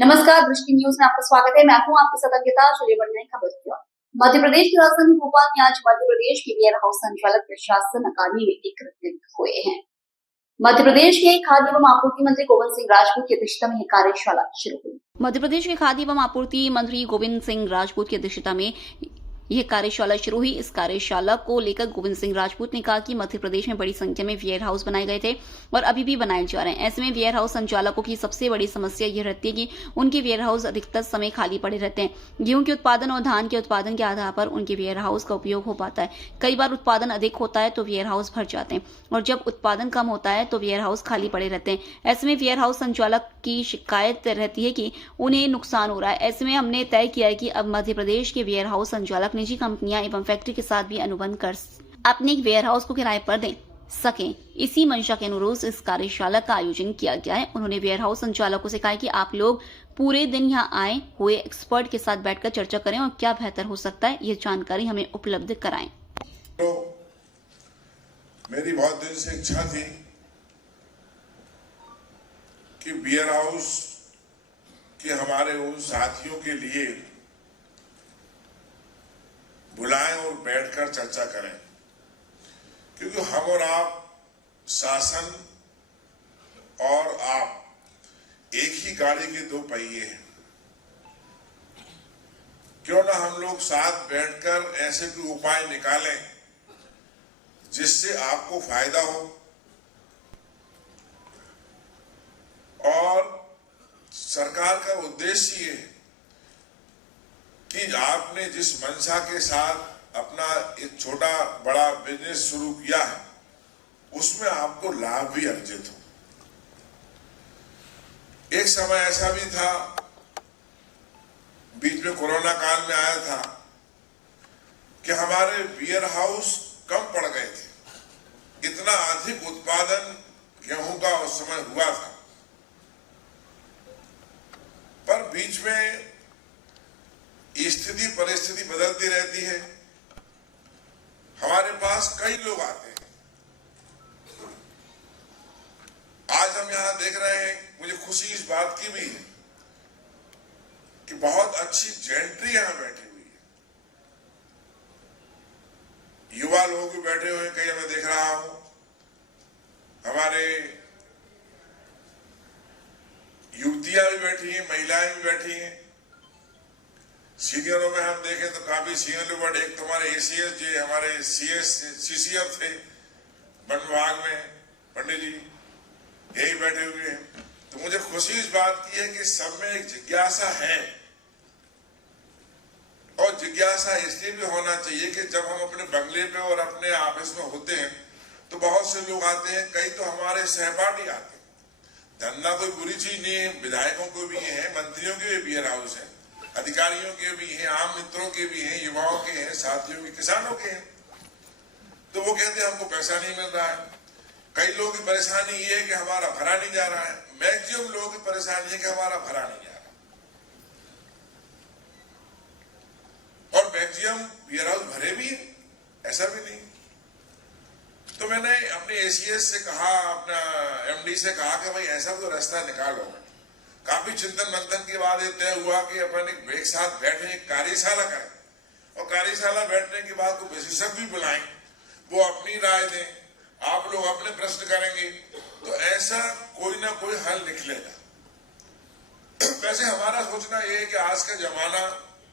नमस्कार, दृष्टि न्यूज में आपका स्वागत है। मैं हूं आपकी सतर्कता। चलिए बढ़ते हैं खबर की ओर। मध्य प्रदेश की राजधानी भोपाल में आज मध्य प्रदेश के वेयर हाउस संचालक प्रशासन अकादमी में एकत्रित हुए हैं। मध्य प्रदेश के खाद्य एवं आपूर्ति मंत्री गोविंद सिंह राजपूत की अध्यक्षता में यह कार्यशाला शुरू हुई। मध्य प्रदेश के खाद्य एवं आपूर्ति मंत्री गोविंद सिंह राजपूत की अध्यक्षता में यह कार्यशाला शुरू हुई। इस कार्यशाला को लेकर गोविंद सिंह राजपूत ने कहा कि मध्य प्रदेश में बड़ी संख्या में वेयर हाउस बनाए गए थे और अभी भी बनाए जा रहे हैं। ऐसे में वेयर हाउस संचालकों की सबसे बड़ी समस्या यह रहती है कि उनके वेयर हाउस अधिकतर समय खाली पड़े रहते हैं। गेहूं के उत्पादन और धान के उत्पादन के आधार पर उनके वेयर हाउस का उपयोग हो पाता है। कई बार उत्पादन अधिक होता है तो वेयर हाउस भर जाते हैं और जब उत्पादन कम होता है तो वेयर हाउस खाली पड़े रहते हैं। ऐसे में वेयर हाउस संचालक की शिकायत रहती है कि उन्हें नुकसान हो रहा है। ऐसे में हमने तय किया है कि अब मध्य प्रदेश के वेयर हाउस संचालक निजी कंपनियां एवं फैक्ट्री के साथ भी अनुबंध कर अपने वेयर हाउस को किराए पर दे सकें। इसी मंशा के अनुरूप इस कार्यशाला का आयोजन किया गया है। उन्होंने वेयर हाउस संचालकों से कहा कि आप लोग पूरे दिन यहाँ आए हुए एक्सपर्ट के साथ बैठकर चर्चा करें और क्या बेहतर हो सकता है ये जानकारी हमें उपलब्ध कराएं। तो मेरी बहुत दिन से इच्छा थी कि वेयर हाउस के हमारे उन साथियों के लिए बुलाएं और बैठकर चर्चा करें, क्योंकि हम और आप, शासन और आप एक ही गाड़ी के दो पहिए हैं। क्यों ना हम लोग साथ बैठकर ऐसे कोई उपाय निकालें जिससे आपको फायदा हो और सरकार का उद्देश्य ये है कि आपने जिस मंशा के साथ अपना एक छोटा बड़ा बिजनेस शुरू किया है उसमें आपको लाभ भी अर्जित हो। एक समय ऐसा भी था, बीच में कोरोना काल में आया था, कि हमारे वेयर हाउस कम पड़ गए थे। इतना अधिक उत्पादन गेहूं का उस समय हुआ था, पर बीच में स्थिति परिस्थिति बदलती रहती है। हमारे पास कई लोग आते हैं। आज हम यहां देख रहे हैं, मुझे खुशी इस बात की भी है कि बहुत अच्छी जेंट्री यहां बैठी हुई है। युवा लोग भी बैठे हुए हैं, कई मैं देख रहा हूं। हमारे युवतियां भी बैठी हैं, महिलाएं भी बैठी हैं। सीनियरों में हम देखें तो काफी सीनियर लोग, एक तो हमारे एसीएस जी, हमारे सीसीएफ थे वन विभाग में, पंडित जी यही बैठे हुए हैं। तो मुझे खुशी इस बात की है कि सब में एक जिज्ञासा है, और जिज्ञासा इसलिए भी होना चाहिए कि जब हम अपने बंगले पे और अपने ऑफिस में होते हैं तो बहुत से लोग आते हैं, कई तो हमारे सहपाठी आते हैं। धंधा कोई बुरी चीज नहीं है, विधायकों को भी है, मंत्रियों के भी वेयर हाउस है, अधिकारियों के भी हैं, आम मित्रों के भी हैं, युवाओं के हैं, साथियों के, किसानों के हैं। तो वो कहते हैं हमको पैसा नहीं मिल रहा है। कई लोगों की परेशानी ये है कि हमारा भरा नहीं जा रहा है। मैक्सिमम लोगों की परेशानी है कि हमारा भरा नहीं जा रहा, और मैक्सिमम वेयर हाउस भरे भी है, ऐसा भी नहीं। तो मैंने अपने एसीएस से कहा, अपना एमडी से कहा कि भाई ऐसा कोई रास्ता निकालो। काफी चिंतन मंथन के बाद ये तय हुआ कि अपन एक साथ बैठे, एक कार्यशाला करें, और कार्यशाला बैठने के बाद को विशेषज्ञ भी बुलाएं, वो अपनी राय दें, आप लोग अपने प्रश्न करेंगे, तो ऐसा कोई ना कोई हल निकलेगा। वैसे हमारा सोचना ये है कि आज का जमाना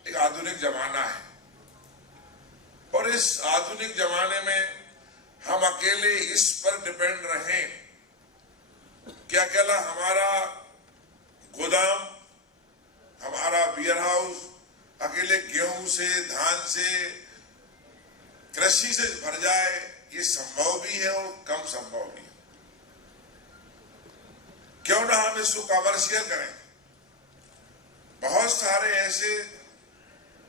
एक आधुनिक जमाना है, और इस आधुनिक जमाने में हम अकेले इस पर डिपेंड रहें कि अकेला हमारा गोदाम, हमारा वेयर हाउस अकेले गेहूं से, धान से, कृषि से भर जाए, ये संभव भी है और कम संभव भी है। क्यों ना हम इसको कमर्शियल करें। बहुत सारे ऐसे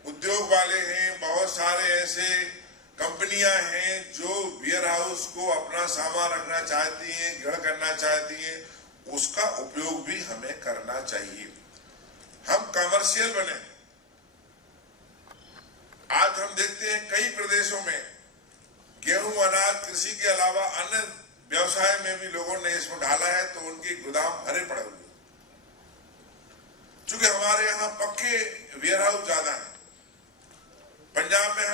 उद्योग वाले हैं, बहुत सारे ऐसे कंपनियां हैं जो वेयर हाउस को अपना सामान रखना चाहती हैं, गढ़ करना चाहती हैं, उसका उपयोग भी हमें करना चाहिए। हम कमर्शियल बने। आज हम देखते हैं कई प्रदेशों में गेहूं, अनाज, कृषि के अलावा अन्य व्यवसाय में भी लोगों ने इसमें ढाला है, तो उनके गोदाम भरे पड़े हुए। यहाँ पक्के वेयर हाउस ज्यादा है, पंजाब में